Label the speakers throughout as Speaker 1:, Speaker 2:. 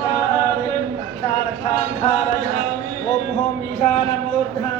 Speaker 1: रक्षा
Speaker 2: रक्षा धारय ओम home ईशानमूर्धा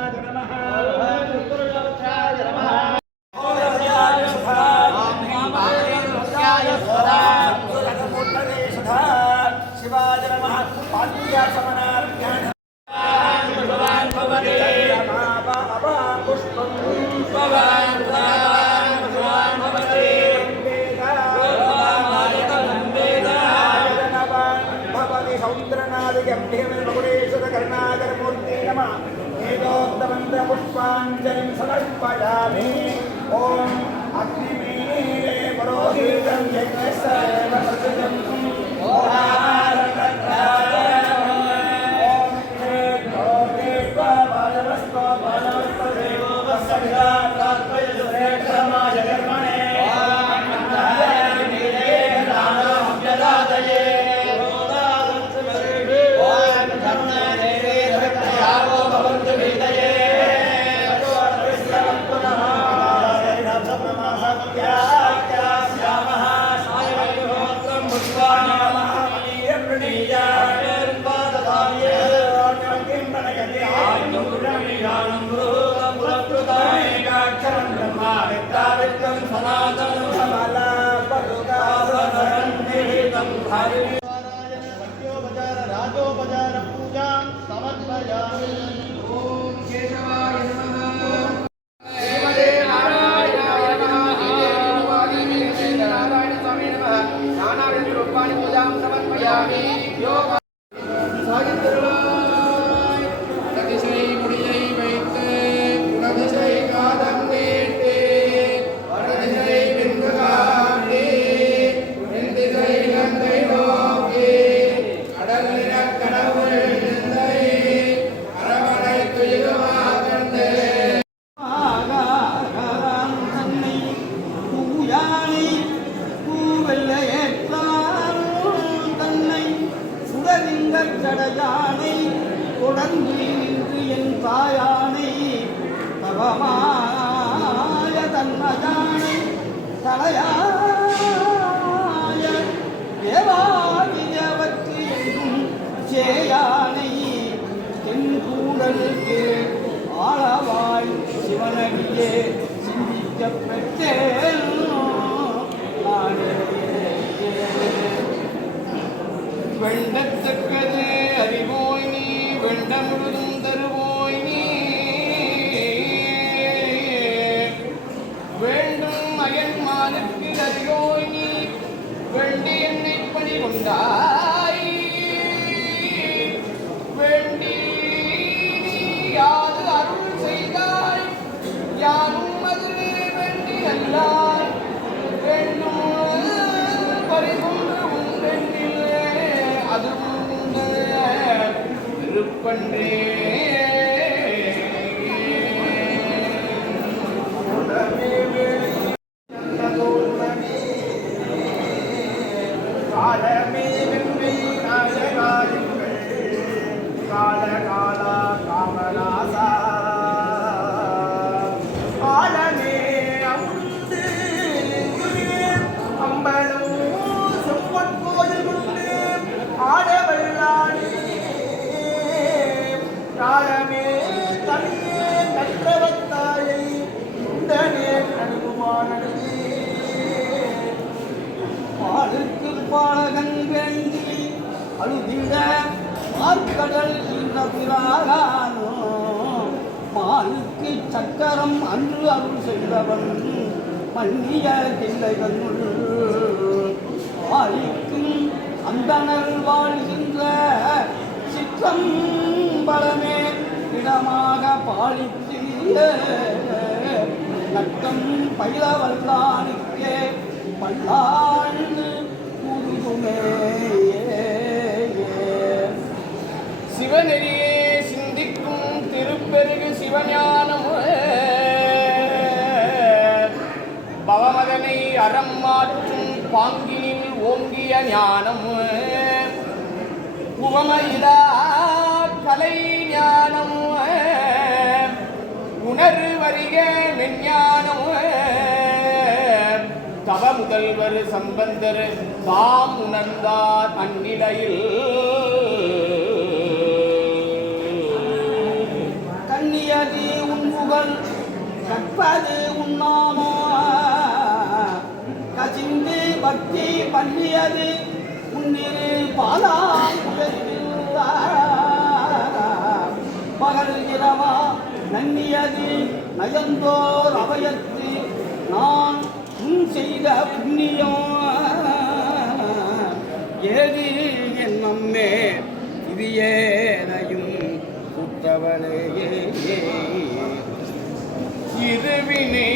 Speaker 2: சுடலிங்கச் சடையானை தொடர்ந்து இன்று என் தாயானை தவமாய தன்மஜானை தலையாய தேவாதியவற்று தேவற்கு என்றும் சேயானை தென்கூடலுக்கு ஆளவாய் சிவனடியே சிந்திக்க பெற்றேன் நானே. வெண்டத்தக்கது அறிவோய் நீ வெண்ட முழுதும் தருவோய் நீ. வேண்டும் அயன்மானுக்கு அறிவோய் நீ. வேண்டி என்னை பணி கொண்டாய் மாலுக்கு அன்று அருள் செய்தவன் மன்னிய தில்லைகள் ஆலிக்கும் அந்தணர் வாழ்கின்ற சிற்றம் பலமே இடமாக பாலித்திய நட்டம் பயிலவல்லானுக்கே பல்லாண்டு கூறுமே அகரு வருக நெஞ்ஞானம் தவ முதல்வர் சம்பந்தர் தாம் உணர்ந்தார் அந்நிலையில். கண்ணியது உன் புகழ் கற்பது உன்னாமா கசிந்து பக்தி பண்ணியது
Speaker 3: உன்னிரு பாலா நெறியது நயந்தோர் அவையத்து நான் உன் செய்த புண்ணியம் ஏது என் நம்மே இது ஏனையும் குற்றவளையே
Speaker 2: இருவினை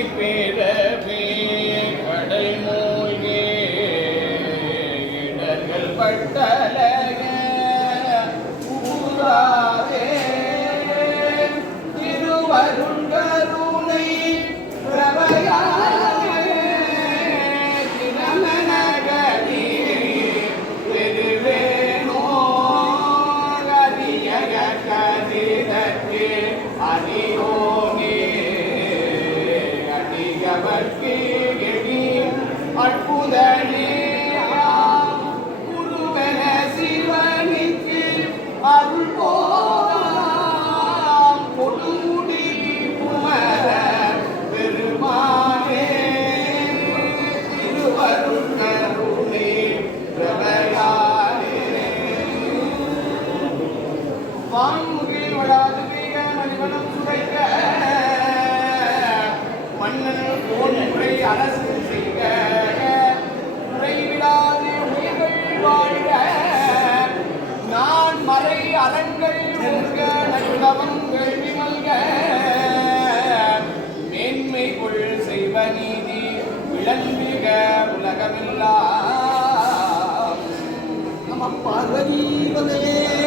Speaker 3: பார்வதி வந்தே